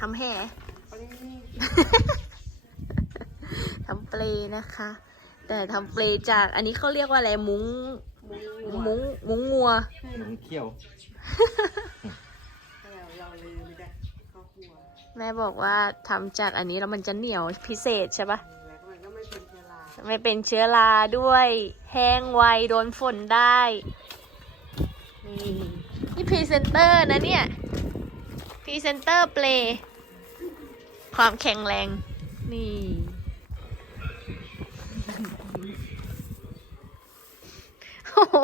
ทำแห่ทำเปลนะคะ แต่ทำเปลจากอันนี้เขาเรียกว่าอะไรมุ้งมุ้งมุ้งงัวหมุนเขี้ยวเราลืมจ้ะข้าวคั่วแม่บอกว่าทำจากอันนี้แล้วมันจะเหนียวพิเศษใช่ปะแล้วมันก็ไม่เป็นเชื้อราไม่เป็นเชื้อราด้วยแห้งไวโดนฝนได้ นี่นี่พรีเซนเตอร์นะเนี่ยพรีเซนเตอร์เปล ความแข็งแรง นี่โอ้โห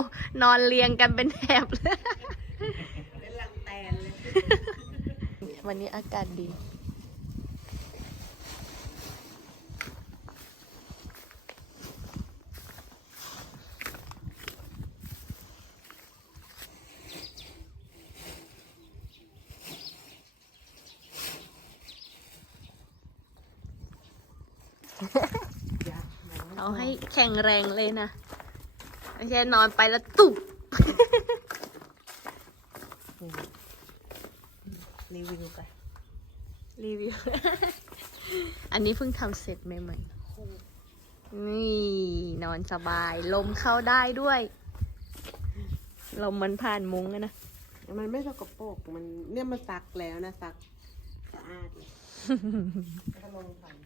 นอนเรียงกันเป็นแถบเลยเป็นลังแตนเลยวันนี้อากาศดี เอาให้แข็งแรงเลยนะไม่ใช่นอนไปแล้วตุบรีวิวไปรีวิว อันนี้เพิ่งทำเสร็จใหม่ๆ นี่นอนสบาย ลมเข้าได้ด้วย ลมมันผ่านมุ้งอะนะ มันไม่สกปรกมันเนี่ยมันซักแล้วนะซักสะอาดเลยถ้าลงถังทำให้มันเย็นหลัง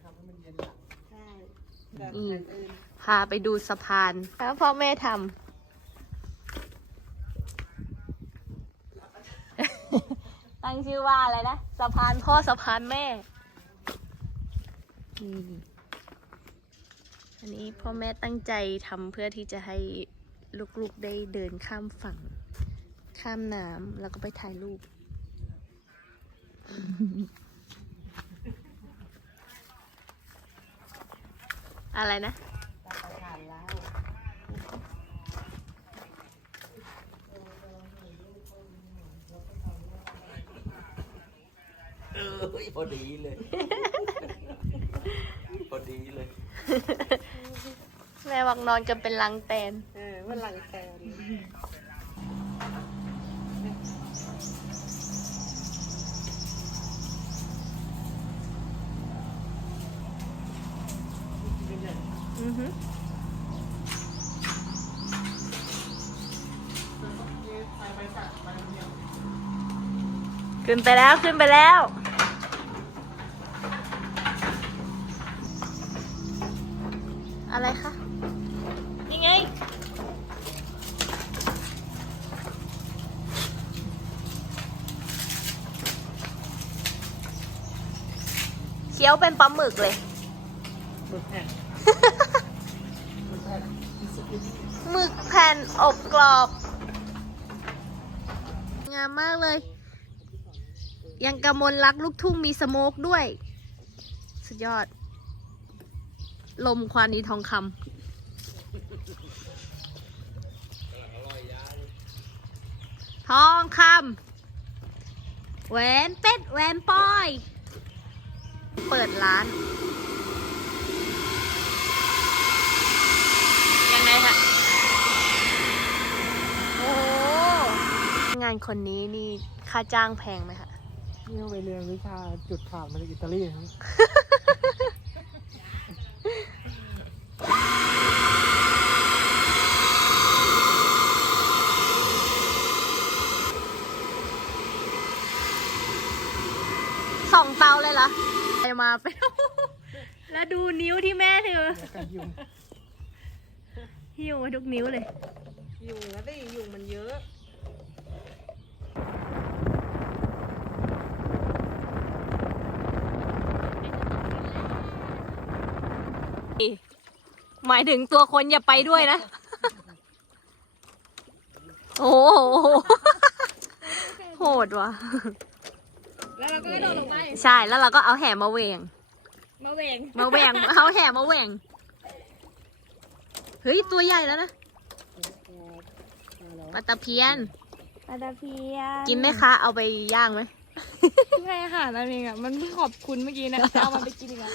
ใช่แบบ อืมอันอื่นพาไปดูสะพานแล้วพ่อแม่ทำ ตั้งชื่อว่าอะไรนะ สะพานพ่อสะพานแม่นี่อันนี้พ่อแม่ตั้งใจทำเพื่อที่จะให้ลูกๆได้เดินข้ามฝั่ง ข้ามน้ำแล้วก็ไปถ่ายรูป อะไรนะตามประทานแล้วเออพอดีเลย พอดีเลย แม่บอกนอนกันเป็นลังแตน เออมันหลังแตนเป็นอย่าง อือฮึ ขึ้นไปแล้วขึ้นไปแล้ว อะไรคะยังไงเคี้ยวเป็นปลาหมึกเลย หมึกแผ่นหมึกแผ่นอบกรอบ งามมากเลย ยังกระมลรักลูกทุ่งมีสโมกด้วย สุดยอด ลมควานีทองคำทองคำแหวนเป็ดแหวนป้อย เปิดร้าน ยังไงคะโอ้โหงานคนนี้นี่ค่าจ้างแพงไหมคะ นี่ไปเรียนวิชาจุดขาดมาจากอิตาลีนะสองเตาเลยเหรอไปมาไป แล้วดูนิ้วที่แม่ถือกันยุงหิ้วมาทุกนิ้วเลย ยุงนะดิยุงมันเยอะ หมายถึงตัวคนอย่าไปด้วยนะ โอ้โห โหดว่ะ แล้วเราก็กระโดดลงไป ใช่ แล้วเราก็เอาแห่มาเหวง มาเหวง มาแหวง เอาแห่มาแหวง เฮ้ย ตัวใหญ่แล้วนะปลาตะเพียน ปลาตะเพียนกินไหมคะ เอาไปย่างไหมให้อาหารนั่นเองอะ มันเพิ่งขอบคุณเมื่อกี้นะจะเอามันไปกินอีกแล้ว